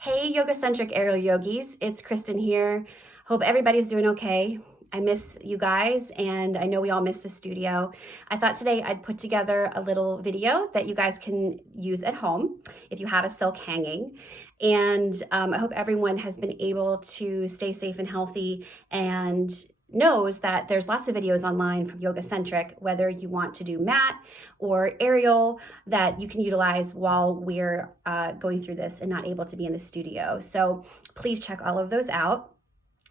Hey, yoga-centric aerial yogis, it's Kristen here. Hope everybody's doing okay. I miss you guys, and I know we all miss the studio. I thought today I'd put together a little video that you guys can use at home if you have a silk hanging. And I hope everyone has been able to stay safe and healthy and knows that there's lots of videos online from Yoga Centric, whether you want to do mat or aerial, that you can utilize while we're going through this and not able to be in the studio. So please check all of those out.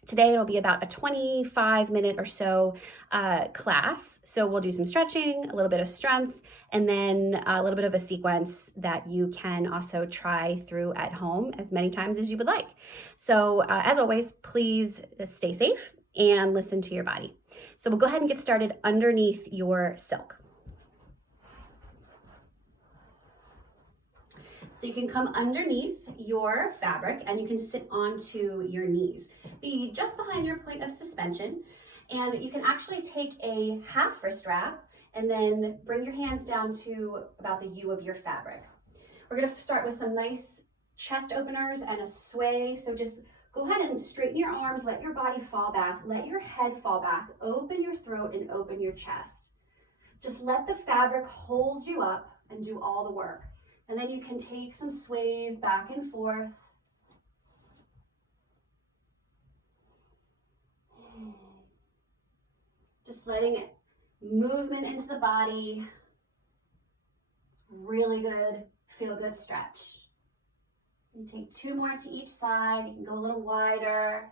Today it'll be about a 25-minute or so class. So we'll do some stretching, a little bit of strength, and then a little bit of a sequence that you can also try through at home as many times as you would like. So as always, please stay safe and listen to your body. So we'll go ahead and get started underneath your silk. So you can come underneath your fabric and you can sit onto your knees. Be just behind your point of suspension, and you can actually take a half wrist wrap and then bring your hands down to about the U of your fabric. We're gonna start with some nice chest openers and a sway. So just go ahead and straighten your arms, let your body fall back, let your head fall back, open your throat and open your chest. Just let the fabric hold you up and do all the work. And then you can take some sways back and forth. Just letting it movement into the body. It's really good, feel good stretch. You take two more to each side. You can go a little wider.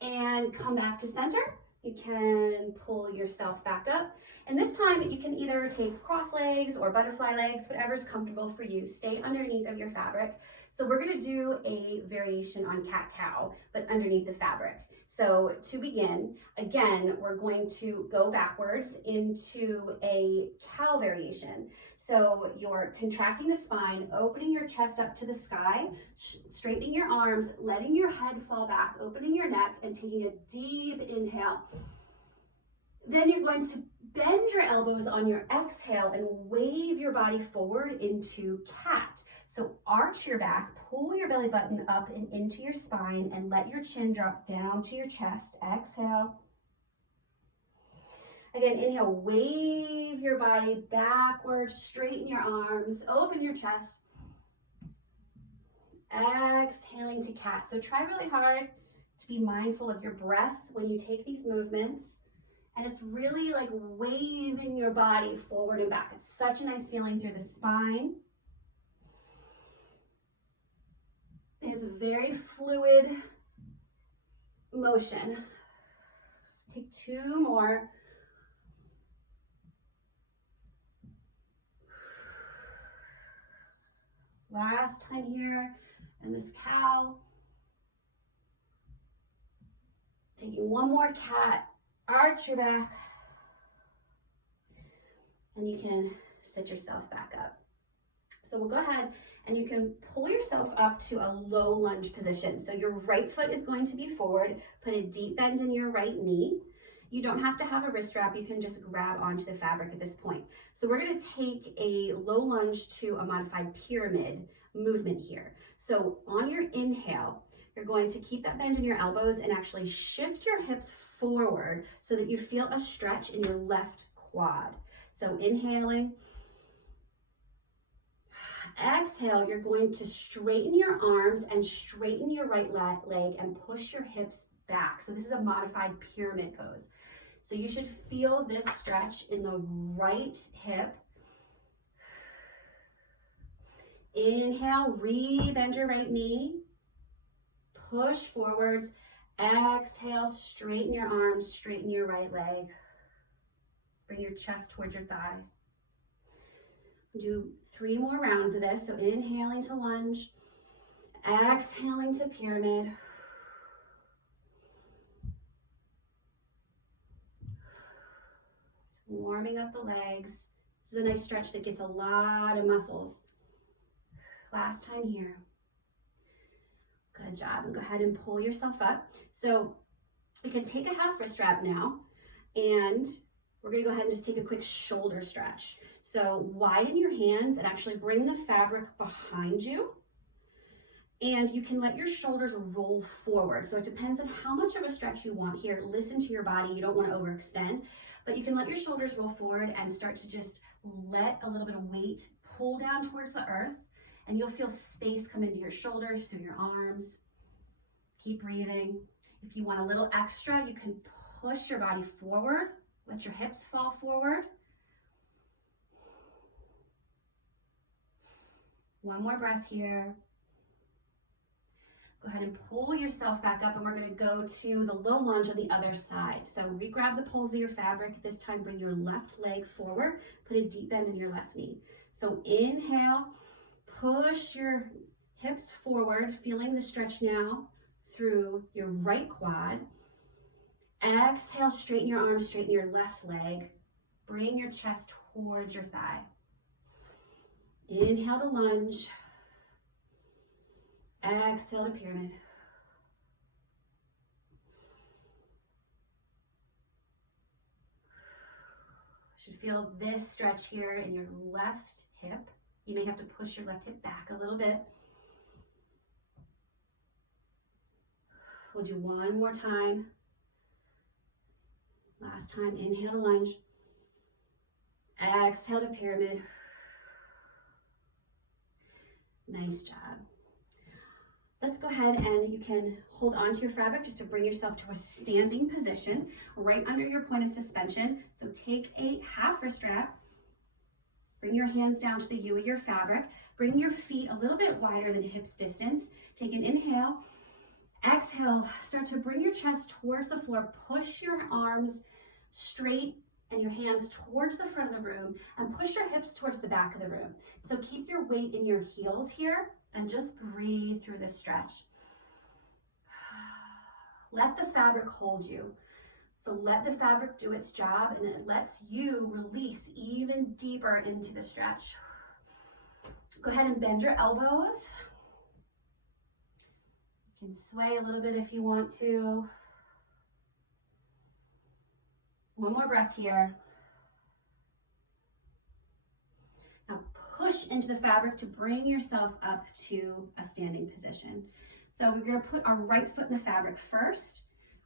And come back to center. You can pull yourself back up. And this time you can either take cross legs or butterfly legs, whatever's comfortable for you. Stay underneath of your fabric. So we're gonna do a variation on cat-cow, but underneath the fabric. So to begin, again, we're going to go backwards into a cow variation. So you're contracting the spine, opening your chest up to the sky, straightening your arms, letting your head fall back, opening your neck, and taking a deep inhale. Then you're going to bend your elbows on your exhale and wave your body forward into cat. So arch your back, pull your belly button up and into your spine, and let your chin drop down to your chest. Exhale. Again, inhale, wave your body backwards, straighten your arms, open your chest. Exhaling to cat. So try really hard to be mindful of your breath when you take these movements. And it's really like waving your body forward and back. It's such a nice feeling through the spine. It's a very fluid motion. Take two more. Last time here, and this cow. Taking one more cat, arch your back, and you can sit yourself back up. So we'll go ahead and you can pull yourself up to a low lunge position. So your right foot is going to be forward, put a deep bend in your right knee. You don't have to have a wrist wrap, you can just grab onto the fabric at this point. So we're gonna take a low lunge to a modified pyramid movement here. So on your inhale, you're going to keep that bend in your elbows and actually shift your hips forward so that you feel a stretch in your left quad. So inhaling. Exhale, you're going to straighten your arms and straighten your right leg and push your hips back. So this is a modified pyramid pose. So you should feel this stretch in the right hip. Inhale, re-bend your right knee. Push forwards. Exhale, straighten your arms, straighten your right leg. Bring your chest towards your thighs. Do 3 more rounds of this. So inhaling to lunge, exhaling to pyramid. Warming up the legs. This is a nice stretch that gets a lot of muscles. Last time here. Good job. And go ahead and pull yourself up. So you can take a half wrist wrap now, and we're going to go ahead and just take a quick shoulder stretch. So widen your hands and actually bring the fabric behind you. And you can let your shoulders roll forward. So it depends on how much of a stretch you want here. Listen to your body. You don't want to overextend, but you can let your shoulders roll forward and start to just let a little bit of weight pull down towards the earth, and you'll feel space come into your shoulders, through your arms. Keep breathing. If you want a little extra, you can push your body forward. Let your hips fall forward. One more breath here. Go ahead and pull yourself back up, and we're going to go to the low lunge on the other side. So re-grab the poles of your fabric. This time bring your left leg forward. Put a deep bend in your left knee. So inhale, push your hips forward, feeling the stretch now through your right quad. Exhale, straighten your arms, straighten your left leg. Bring your chest towards your thigh. Inhale to lunge. Exhale to pyramid. You should feel this stretch here in your left hip. You may have to push your left hip back a little bit. We'll do one more time. Last time, inhale to lunge. Exhale to pyramid. Nice job. Let's go ahead and you can hold onto your fabric just to bring yourself to a standing position right under your point of suspension. So take a half wrist wrap. Bring your hands down to the U of your fabric. Bring your feet a little bit wider than hips distance. Take an inhale. Exhale. Start to bring your chest towards the floor. Push your arms straight and your hands towards the front of the room, and push your hips towards the back of the room. So keep your weight in your heels here and just breathe through this stretch. Let the fabric hold you. So let the fabric do its job, and it lets you release even deeper into the stretch. Go ahead and bend your elbows. You can sway a little bit if you want to. One more breath here. Now push into the fabric to bring yourself up to a standing position. So we're going to put our right foot in the fabric first,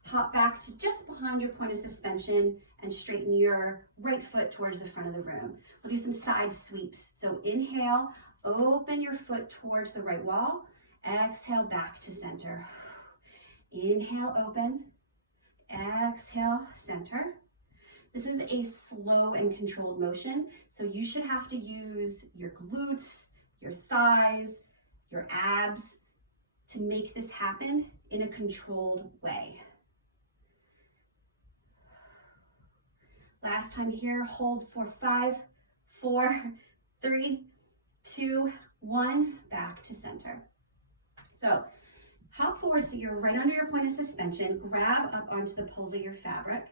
hop back to just behind your point of suspension, and straighten your right foot towards the front of the room. We'll do some side sweeps. So inhale, open your foot towards the right wall. Exhale, back to center. Inhale, open. Exhale, center. This is a slow and controlled motion, so you should have to use your glutes, your thighs, your abs to make this happen in a controlled way. Last time here, hold for 5, 4, 3, 2, 1, back to center. So hop forward so you're right under your point of suspension, grab up onto the poles of your fabric,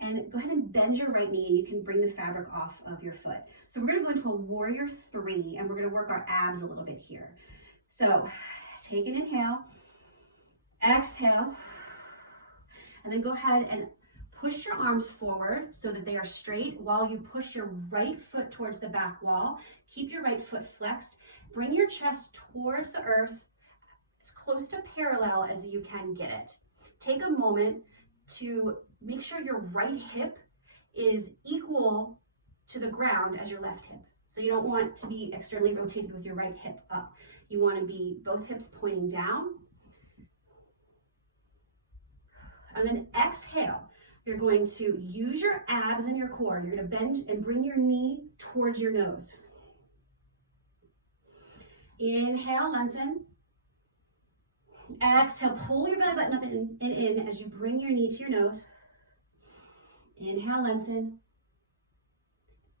and go ahead and bend your right knee, and you can bring the fabric off of your foot. So we're going to go into a warrior 3, and we're going to work our abs a little bit here. So take an inhale, exhale, and then go ahead and push your arms forward so that they are straight while you push your right foot towards the back wall. Keep your right foot flexed. Bring your chest towards the earth as close to parallel as you can get it. Take a moment to make sure your right hip is equal to the ground as your left hip. So you don't want to be externally rotated with your right hip up. You want to be both hips pointing down. And then exhale. You're going to use your abs and your core. You're going to bend and bring your knee towards your nose. Inhale, lengthen. Exhale, pull your belly button up and in as you bring your knee to your nose. Inhale, lengthen.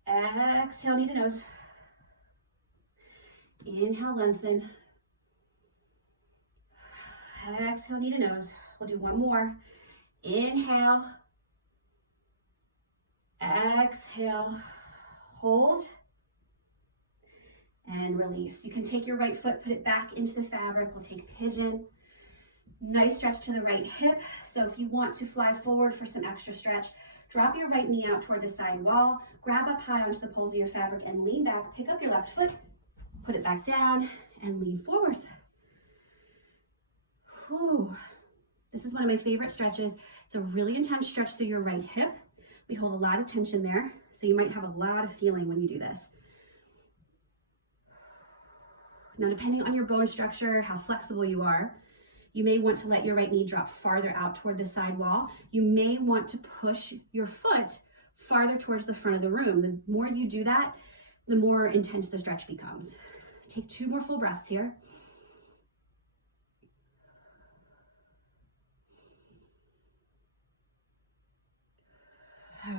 Exhale, knee to nose. Inhale, lengthen. Exhale, knee to nose. We'll do one more. Inhale. Exhale. Hold. And release. You can take your right foot, put it back into the fabric. We'll take pigeon. Nice stretch to the right hip. So if you want to fly forward for some extra stretch, Drop your right knee out toward the side wall, grab up high onto the poles of your fabric and lean back, pick up your left foot, put it back down and lean forwards. Whew. This is one of my favorite stretches. It's a really intense stretch through your right hip. We hold a lot of tension there, so you might have a lot of feeling when you do this. Now, depending on your bone structure, how flexible you are, you may want to let your right knee drop farther out toward the side wall. You may want to push your foot farther towards the front of the room. The more you do that, the more intense the stretch becomes. Take 2 more full breaths here.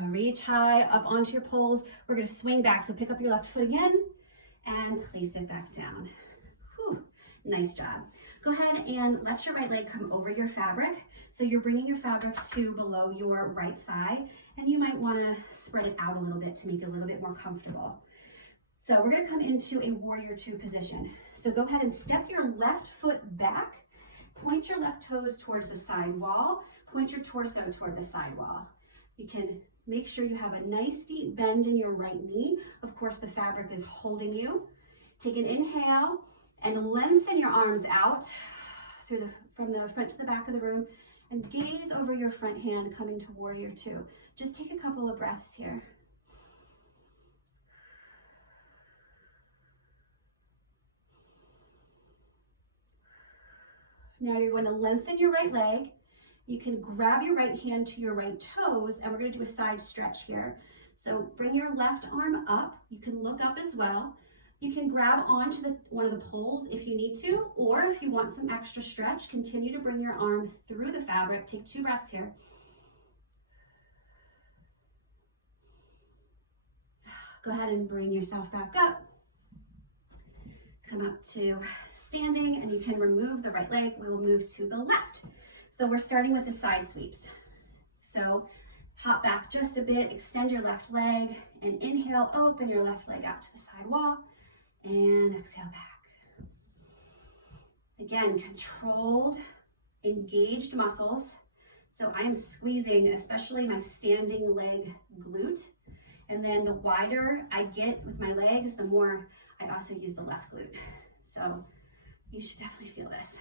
Reach high up onto your poles. We're going to swing back, so pick up your left foot again and place it back down. Whew. Nice job. Go ahead and let your right leg come over your fabric. So you're bringing your fabric to below your right thigh, and you might want to spread it out a little bit to make it a little bit more comfortable. So we're going to come into a warrior 2 position. So go ahead and step your left foot back, point your left toes towards the side wall, point your torso toward the side wall. You can make sure you have a nice deep bend in your right knee. Of course, the fabric is holding you. Take an inhale and lengthen your arms out from the front to the back of the room and gaze over your front hand coming to warrior 2. Just take a couple of breaths here. Now you're going to lengthen your right leg. You can grab your right hand to your right toes, and we're going to do a side stretch here. So bring your left arm up. You can look up as well. You can grab onto one of the poles if you need to, or if you want some extra stretch, continue to bring your arm through the fabric. Take 2 breaths here. Go ahead and bring yourself back up. Come up to standing, and you can remove the right leg. We will move to the left. So we're starting with the side sweeps. So hop back just a bit, extend your left leg, and inhale, open your left leg out to the side wall, and exhale back. Again, controlled, engaged muscles. So I'm squeezing, especially my standing leg glute. And then the wider I get with my legs, the more I also use the left glute. So you should definitely feel this.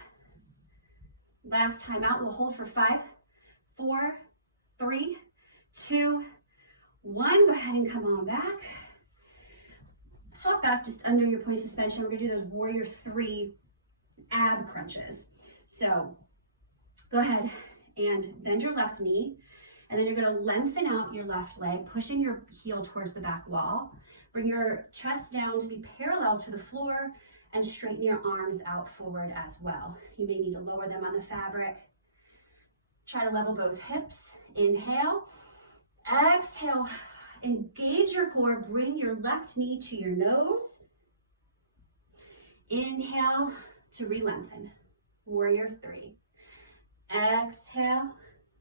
Last time out, we'll hold for 5, 4, 3, 2, 1. Go ahead and come on back. Hop back just under your pony suspension. We're gonna do those warrior 3 ab crunches. So go ahead and bend your left knee, and then you're gonna lengthen out your left leg, pushing your heel towards the back wall. Bring your chest down to be parallel to the floor, and straighten your arms out forward as well. You may need to lower them on the fabric. Try to level both hips. Inhale, exhale, engage your core, bring your left knee to your nose. Inhale to re-lengthen, warrior 3. Exhale,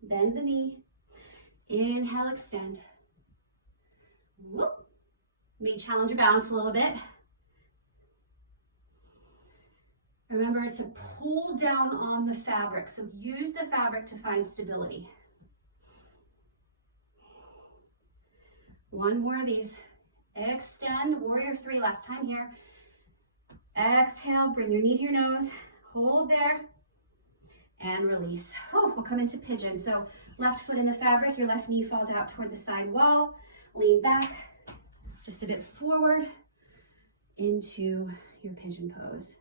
bend the knee. Inhale, extend. Whoop. May challenge your balance a little bit. Remember to pull down on the fabric, so use the fabric to find stability. 1 more of these. Extend, warrior 3, last time here. Exhale, bring your knee to your nose, hold there, and release. Oh, we'll come into pigeon. So left foot in the fabric, your left knee falls out toward the side wall, lean back, just a bit forward into your pigeon pose.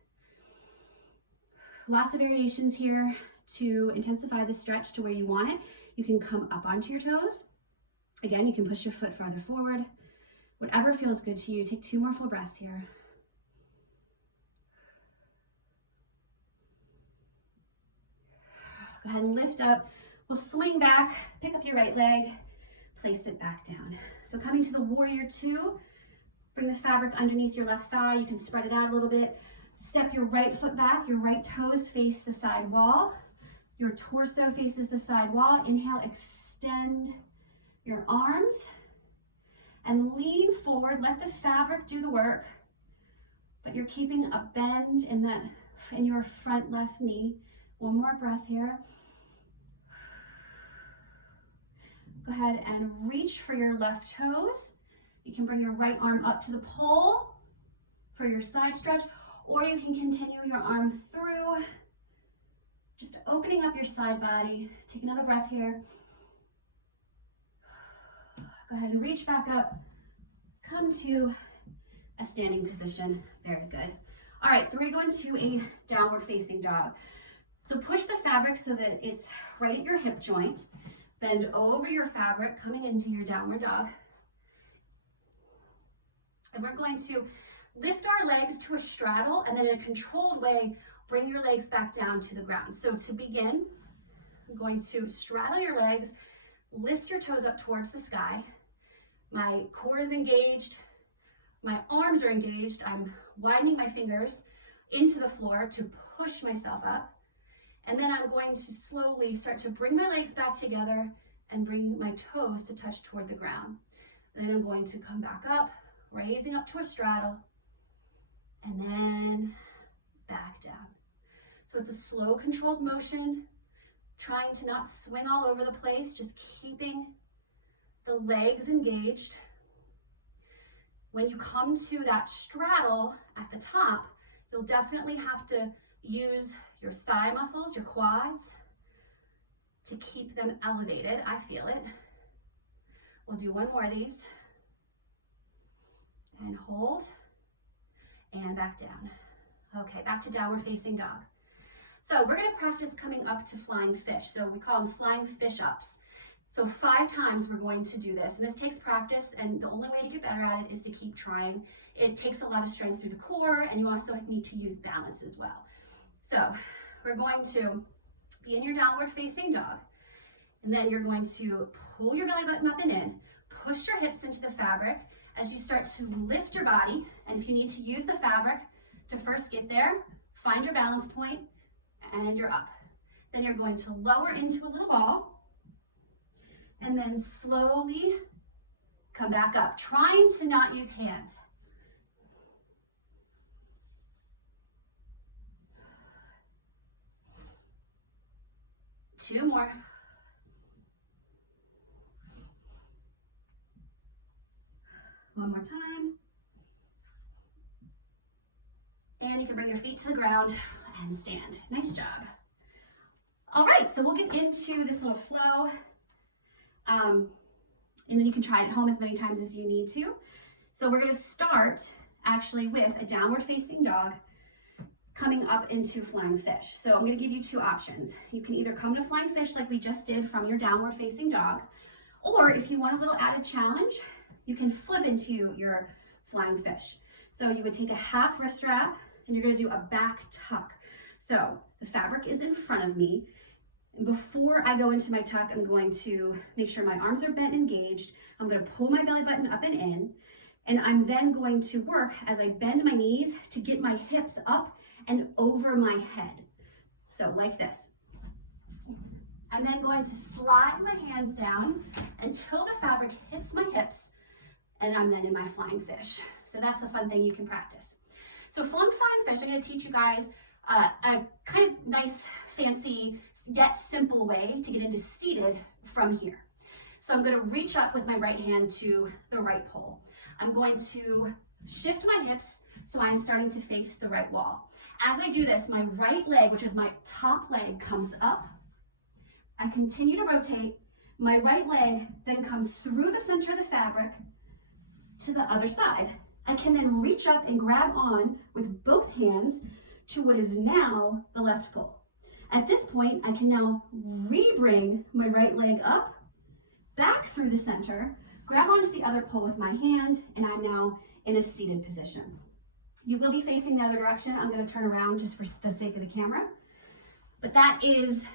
Lots of variations here to intensify the stretch to where you want it. You can come up onto your toes. Again, you can push your foot farther forward. Whatever feels good to you. Take 2 more full breaths here. Go ahead and lift up. We'll swing back, pick up your right leg, place it back down. So coming to the warrior 2, bring the fabric underneath your left thigh. You can spread it out a little bit. Step your right foot back, your right toes face the side wall. Your torso faces the side wall. Inhale, extend your arms and lean forward. Let the fabric do the work, but you're keeping a bend in your front left knee. 1 more breath here. Go ahead and reach for your left toes. You can bring your right arm up to the pole for your side stretch, or you can continue your arm through, just opening up your side body. Take another breath here. Go ahead and reach back up. Come to a standing position. Very good. All right, so we're gonna go into a downward facing dog. So push the fabric so that it's right at your hip joint. Bend over your fabric, coming into your downward dog. And we're going to lift our legs to a straddle, and then in a controlled way, bring your legs back down to the ground. So to begin, I'm going to straddle your legs, lift your toes up towards the sky. My core is engaged, my arms are engaged. I'm widening my fingers into the floor to push myself up. And then I'm going to slowly start to bring my legs back together and bring my toes to touch toward the ground. Then I'm going to come back up, raising up to a straddle, and then back down. So it's a slow, controlled motion, trying to not swing all over the place, just keeping the legs engaged. When you come to that straddle at the top, you'll definitely have to use your thigh muscles, your quads, to keep them elevated. I feel it. We'll do one more of these. And hold, and back down. Okay, back to downward facing dog. So we're gonna practice coming up to flying fish. So we call them flying fish ups. So 5 times we're going to do this, and this takes practice, and the only way to get better at it is to keep trying. It takes a lot of strength through the core, and you also need to use balance as well. So we're going to be in your downward facing dog, and then you're going to pull your belly button up and in, push your hips into the fabric as you start to lift your body. And if you need to use the fabric to first get there, find your balance point, and you're up. Then you're going to lower into a little ball, and then slowly come back up, trying to not use hands. Two more. One more time. And you can bring your feet to the ground and stand. Nice job. All right, so we'll get into this little flow. And then you can try it at home as many times as you need to. So we're gonna start actually with a downward facing dog coming up into flying fish. So I'm gonna give you 2 options. You can either come to flying fish like we just did from your downward facing dog, or if you want a little added challenge, you can flip into your flying fish. So you would take a half wrist wrap and you're gonna do a back tuck. So the fabric is in front of me. And before I go into my tuck, I'm going to make sure my arms are bent and engaged. I'm going to pull my belly button up and in, and I'm then going to work as I bend my knees to get my hips up and over my head. So like this. I'm then going to slide my hands down until the fabric hits my hips, and I'm then in my flying fish. So that's a fun thing you can practice. So from flying fish, I'm going to teach you guys a kind of nice, fancy, yet simple way to get into seated from here. So I'm going to reach up with my right hand to the right pole. I'm going to shift my hips so I'm starting to face the right wall. As I do this, my right leg, which is my top leg, comes up. I continue to rotate. My right leg then comes through the center of the fabric to the other side. I can then reach up and grab on with both hands to what is now the left pole. At this point, I can now re-bring my right leg up, back through the center, grab onto the other pole with my hand, and I'm now in a seated position. You will be facing the other direction. I'm going to turn around just for the sake of the camera. But that is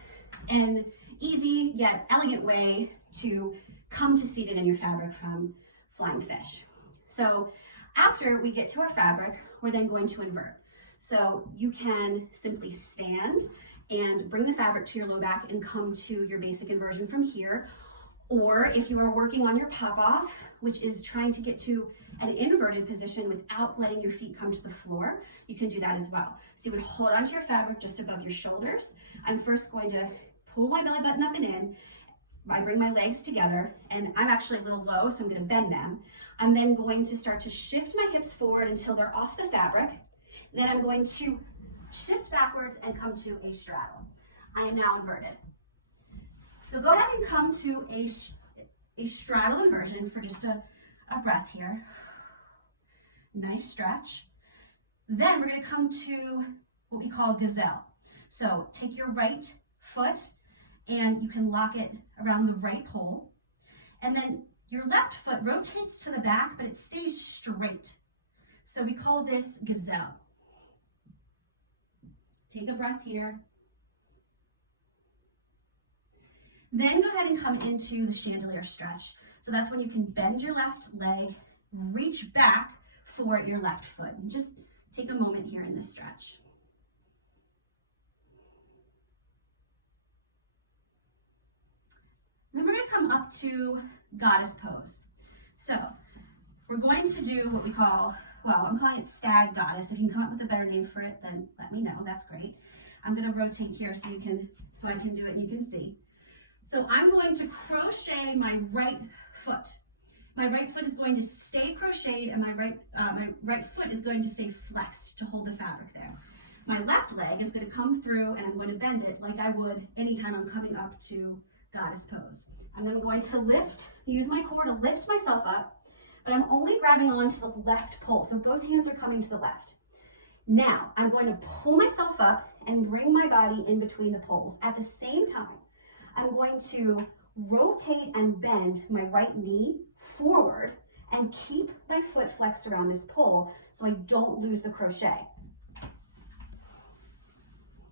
an easy yet elegant way to come to seated in your fabric from flying fish. So after we get to our fabric, we're then going to invert. So you can simply stand and bring the fabric to your low back and come to your basic inversion from here. Or if you are working on your pop-off, which is trying to get to an inverted position without letting your feet come to the floor, you can do that as well. So you would hold onto your fabric just above your shoulders. I'm first going to pull my belly button up and in, I bring my legs together, and I'm actually a little low, so I'm going to bend them. I'm then going to start to shift my hips forward until they're off the fabric. Then I'm going to shift backwards and come to a straddle. I am now inverted. So go ahead and come to a straddle inversion for just a breath here. Nice stretch. Then we're going to come to what we call gazelle. So take your right foot and you can lock it around the right pole. And then your left foot rotates to the back, but it stays straight. So we call this gazelle. Take a breath here. Then go ahead and come into the chandelier stretch. So that's when you can bend your left leg, reach back for your left foot. And just take a moment here in this stretch. Then we're going to come up to goddess pose. So we're going to do what we call, well, I'm calling it stag goddess. If you can come up with a better name for it, then let me know. That's great. I'm going to rotate here so I can do it and you can see. So I'm going to crochet my right foot. My right foot is going to stay crocheted and my right foot is going to stay flexed to hold the fabric there. My left leg is going to come through and I'm going to bend it like I would anytime I'm coming up to goddess pose. And then I'm going to use my core to lift myself up, but I'm only grabbing onto the left pole. So both hands are coming to the left. Now I'm going to pull myself up and bring my body in between the poles. At the same time, I'm going to rotate and bend my right knee forward and keep my foot flexed around this pole so I don't lose the crochet.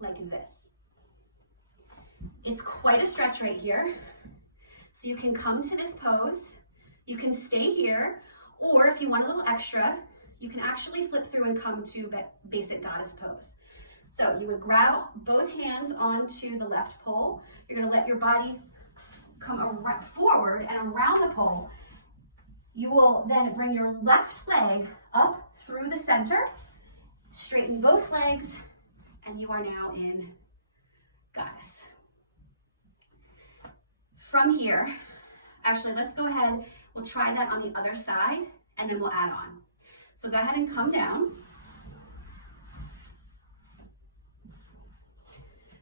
Like this. It's quite a stretch right here. So you can come to this pose, you can stay here, or if you want a little extra, you can actually flip through and come to basic goddess pose. So you would grab both hands onto the left pole. You're going to let your body come forward and around the pole. You will then bring your left leg up through the center, straighten both legs, and you are now in goddess. From here, actually, let's go ahead. We'll try that on the other side, and then we'll add on. So go ahead and come down.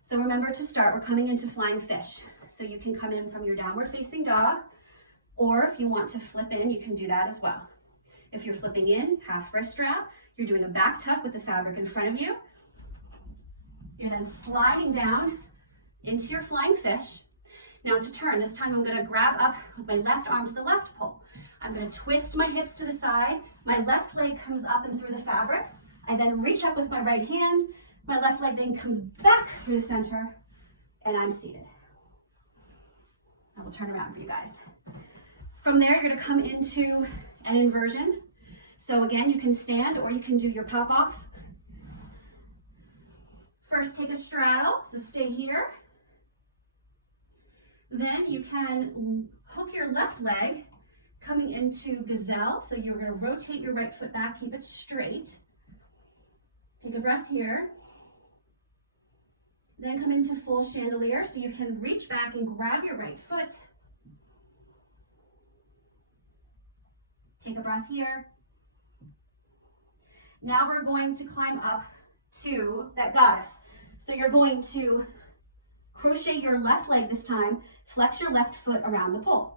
So remember to start, we're coming into flying fish. So you can come in from your downward facing dog, or if you want to flip in, you can do that as well. If you're flipping in, half wrist wrap, you're doing a back tuck with the fabric in front of you. You're then sliding down into your flying fish. Now to turn, this time I'm going to grab up with my left arm to the left pole. I'm going to twist my hips to the side. My left leg comes up and through the fabric. I then reach up with my right hand. My left leg then comes back through the center, and I'm seated. I will turn around for you guys. From there, you're going to come into an inversion. So again, you can stand or you can do your pop off. First, take a straddle, so stay here. Then you can hook your left leg coming into gazelle. So you're going to rotate your right foot back, keep it straight. Take a breath here. Then come into full chandelier, so you can reach back and grab your right foot. Take a breath here. Now we're going to climb up to that goddess. So you're going to crochet your left leg this time, flex your left foot around the pole.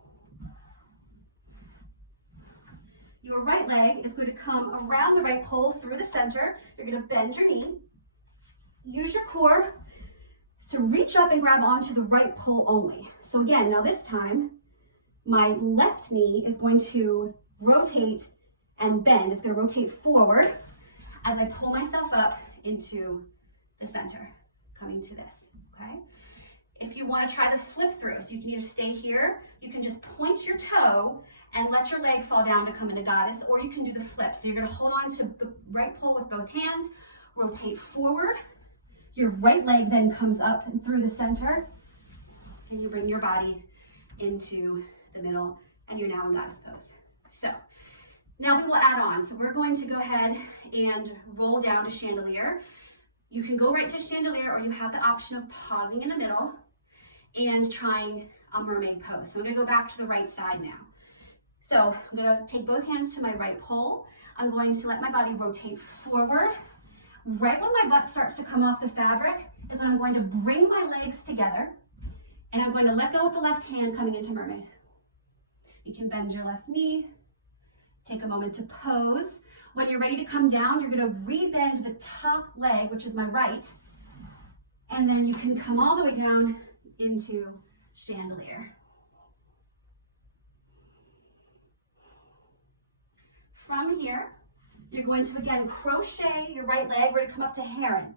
Your right leg is going to come around the right pole through the center. You're going to bend your knee. Use your core to reach up and grab onto the right pole only. So again, now this time, my left knee is going to rotate and bend. It's going to rotate forward as I pull myself up into the center, coming to this, okay? If you want to try the flip through, so you can either stay here, you can just point your toe and let your leg fall down to come into goddess, or you can do the flip. So you're going to hold on to the right pole with both hands, rotate forward. Your right leg then comes up and through the center, and you bring your body into the middle, and you're now in goddess pose. So now we will add on. So we're going to go ahead and roll down to chandelier. You can go right to chandelier, or you have the option of pausing in the middle and trying a mermaid pose. So I'm gonna go back to the right side now. So I'm gonna take both hands to my right pole. I'm going to let my body rotate forward. Right when my butt starts to come off the fabric is when I'm going to bring my legs together, and I'm going to let go with the left hand coming into mermaid. You can bend your left knee, take a moment to pose. When you're ready to come down, you're gonna rebend the top leg, which is my right, and then you can come all the way down into chandelier. From here, you're going to again crochet your right leg. We're gonna come up to heron.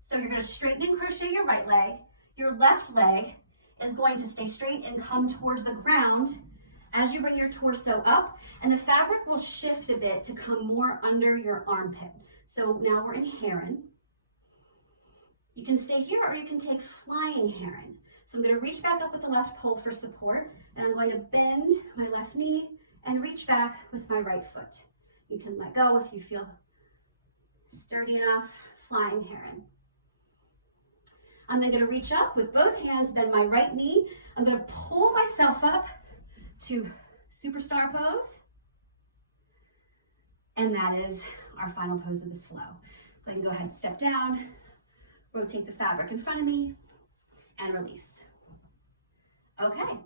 So you're gonna straighten and crochet your right leg. Your left leg is going to stay straight and come towards the ground as you bring your torso up, and the fabric will shift a bit to come more under your armpit. So now we're in heron. You can stay here or you can take flying heron. So I'm gonna reach back up with the left pole for support, and I'm going to bend my left knee and reach back with my right foot. You can let go if you feel sturdy enough, flying heron. I'm then gonna reach up with both hands, bend my right knee. I'm gonna pull myself up to superstar pose. And that is our final pose of this flow. So I can go ahead and step down, rotate the fabric in front of me, and release. Okay.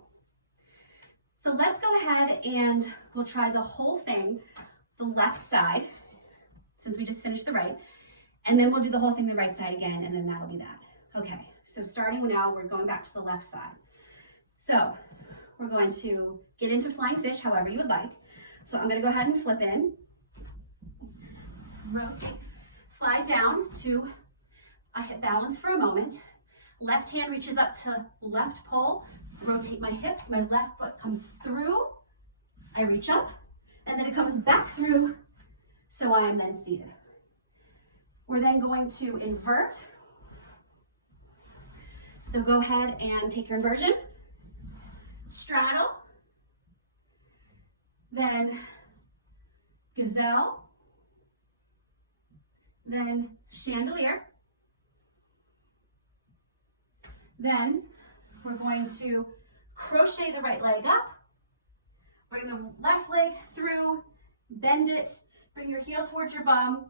So let's go ahead and we'll try the whole thing, the left side, since we just finished the right, and then we'll do the whole thing the right side again, and then that'll be that. Okay, so starting now, we're going back to the left side. So we're going to get into flying fish however you would like. So I'm gonna go ahead and flip in, rotate, slide down to a hip balance for a moment. Left hand reaches up to left pole, rotate my hips, my left foot comes through, I reach up, and then it comes back through, so I am then seated. We're then going to invert. So go ahead and take your inversion, straddle, then gazelle, then chandelier. Then we're going to crochet the right leg up, bring the left leg through, bend it, bring your heel towards your bum,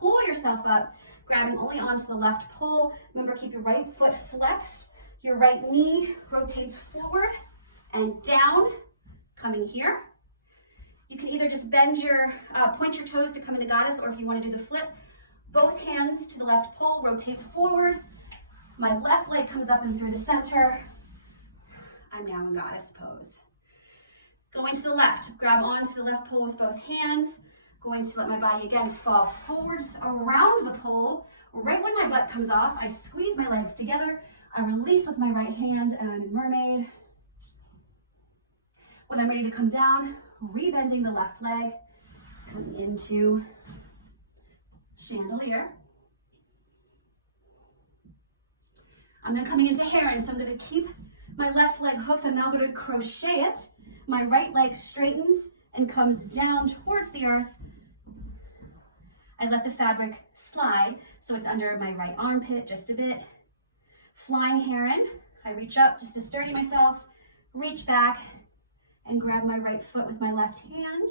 pull yourself up, grabbing only onto the left pole. Remember, keep your right foot flexed, your right knee rotates forward and down, coming here. You can either just bend point your toes to come into goddess, or if you want to do the flip, both hands to the left pole, rotate forward. My left leg comes up and through the center. I'm now in goddess pose. Going to the left, grab onto the left pole with both hands. Going to let my body again fall forwards around the pole. Right when my butt comes off, I squeeze my legs together. I release with my right hand and I'm in mermaid. When I'm ready to come down, rebending the left leg, coming into chandelier. I'm then coming into heron, so I'm going to keep my left leg hooked. I'm now going to crochet it. My right leg straightens and comes down towards the earth. I let the fabric slide, so it's under my right armpit just a bit. Flying heron, I reach up just to sturdy myself, reach back, and grab my right foot with my left hand.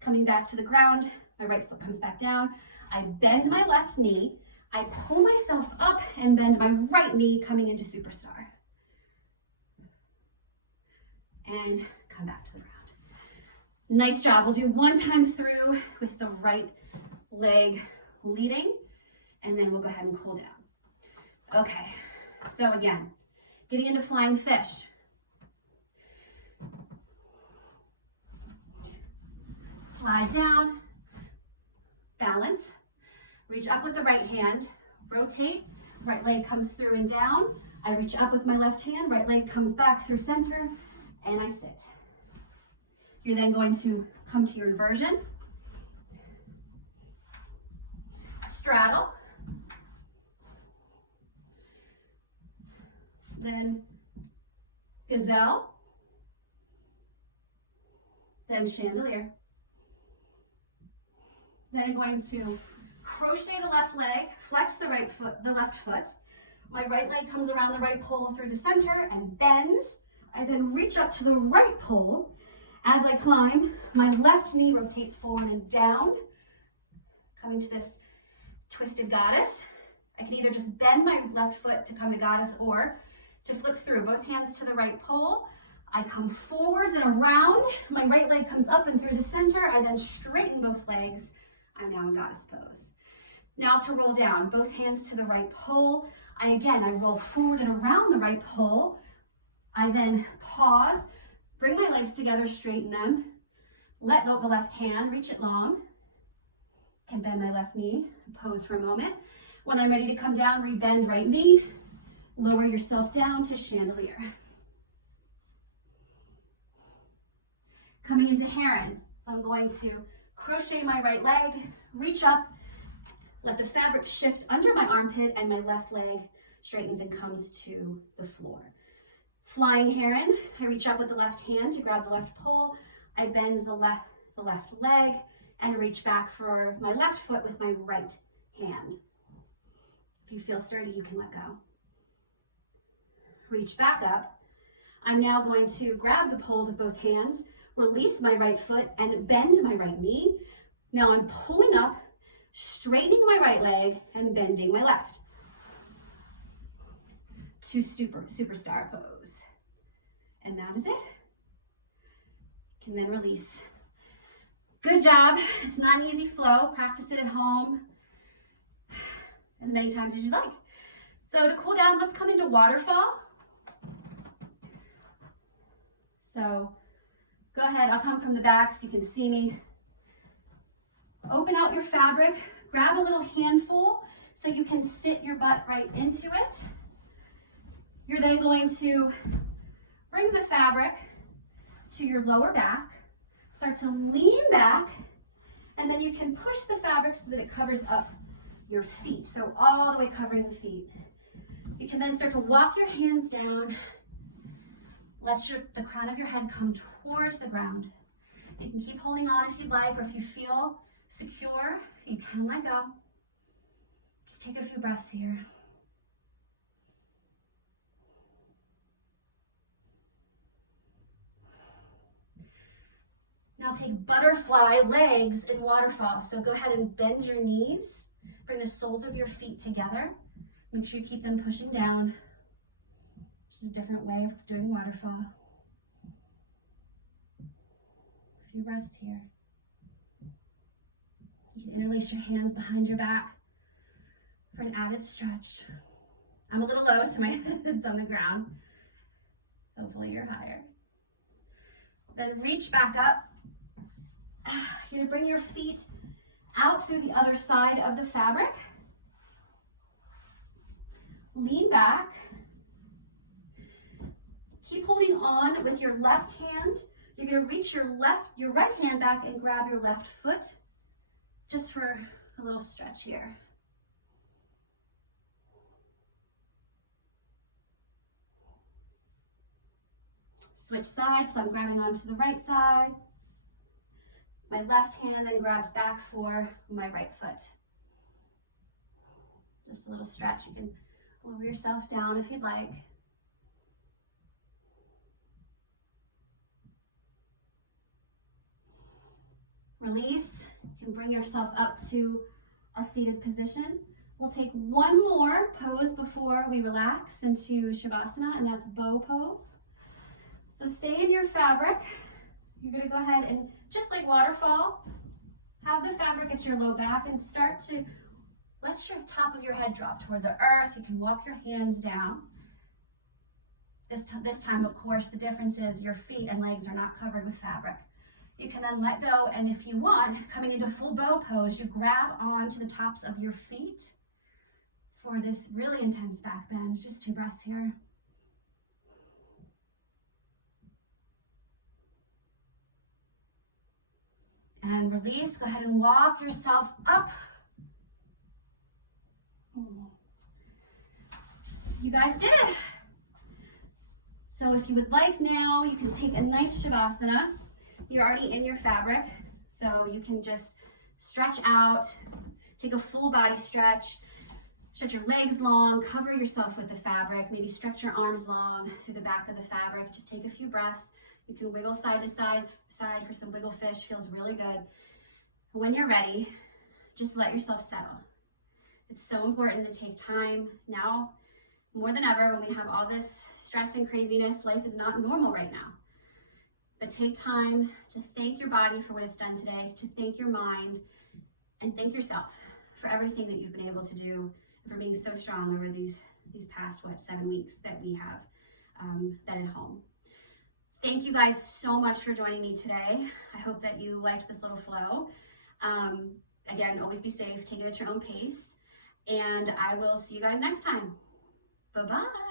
Coming back to the ground, my right foot comes back down. I bend my left knee. I pull myself up and bend my right knee, coming into superstar. And come back to the ground. Nice job. We'll do one time through with the right leg leading, and then we'll go ahead and cool down. Okay, so again, getting into flying fish. Slide down, balance, reach up with the right hand, rotate, right leg comes through and down. I reach up with my left hand, right leg comes back through center, and I sit. You're then going to come to your inversion, straddle, then gazelle, then chandelier. Then I'm going to crochet the left leg, flex the left foot, My right leg comes around the right pole through the center and bends. I then reach up to the right pole. As I climb, my left knee rotates forward and down, coming to this twisted goddess. I can either just bend my left foot to come to goddess or to flip through. Both hands to the right pole. I come forwards and around. My right leg comes up and through the center. I then straighten both legs. I'm now in goddess pose. Now to roll down, both hands to the right pole. I roll forward and around the right pole. I then pause, bring my legs together, straighten them. Let go of the left hand, reach it long. Can bend my left knee, pose for a moment. When I'm ready to come down, rebend right knee. Lower yourself down to chandelier. Coming into heron. So I'm going to crochet my right leg, reach up, let the fabric shift under my armpit, and my left leg straightens and comes to the floor. Flying heron, I reach up with the left hand to grab the left pole. I bend the left leg and reach back for my left foot with my right hand. If you feel sturdy, you can let go. Reach back up. I'm now going to grab the poles with both hands, release my right foot and bend my right knee. Now I'm pulling up, straightening my right leg and bending my left. To superstar pose. And that is it. You can then release. Good job. It's not an easy flow. Practice it at home as many times as you like. So to cool down, let's come into waterfall. So go ahead, I'll come from the back so you can see me. Open out your fabric, grab a little handful so you can sit your butt right into it. You're then going to bring the fabric to your lower back, start to lean back, and then you can push the fabric so that it covers up your feet. So all the way covering the feet. You can then start to walk your hands down. Let the crown of your head come towards the ground. You can keep holding on if you'd like, or if you feel secure, you can let go. Just take a few breaths here. Now take butterfly legs in waterfall. So go ahead and bend your knees. Bring the soles of your feet together. Make sure you keep them pushing down. This is a different way of doing waterfall. A few breaths here. You can interlace your hands behind your back for an added stretch. I'm a little low, so my head's on the ground. Hopefully you're higher. Then reach back up. You're gonna bring your feet out through the other side of the fabric. Lean back. Keep holding on with your left hand. You're gonna reach your right hand back and grab your left foot just for a little stretch here. Switch sides, so I'm grabbing onto the right side. My left hand then grabs back for my right foot. Just a little stretch. You can lower yourself down if you'd like. Release. You can bring yourself up to a seated position. We'll take one more pose before we relax into Shavasana, and that's bow pose. So stay in your fabric. You're going to go ahead and, just like waterfall, have the fabric at your low back and start to let your top of your head drop toward the earth. You can walk your hands down. This time, of course, the difference is your feet and legs are not covered with fabric. You can then let go, and if you want, coming into full bow pose, you grab onto the tops of your feet for this really intense back bend. Just 2 breaths here. And release. Go ahead and walk yourself up. You guys did it. So if you would like now, you can take a nice Shavasana. You're already in your fabric, so you can just stretch out, take a full body stretch, Stretch your legs long, cover yourself with the fabric, maybe stretch your arms long through the back of the fabric. Just take a few breaths. You can wiggle side to side for some wiggle fish, feels really good. When you're ready, just let yourself settle. It's so important to take time now, more than ever, when we have all this stress and craziness. Life is not normal right now. But take time to thank your body for what it's done today, to thank your mind, and thank yourself for everything that you've been able to do, and for being so strong over these past, 7 weeks that we have been at home. Thank you guys so much for joining me today. I hope that you liked this little flow. Again, always be safe, take it at your own pace, and I will see you guys next time. Bye-bye.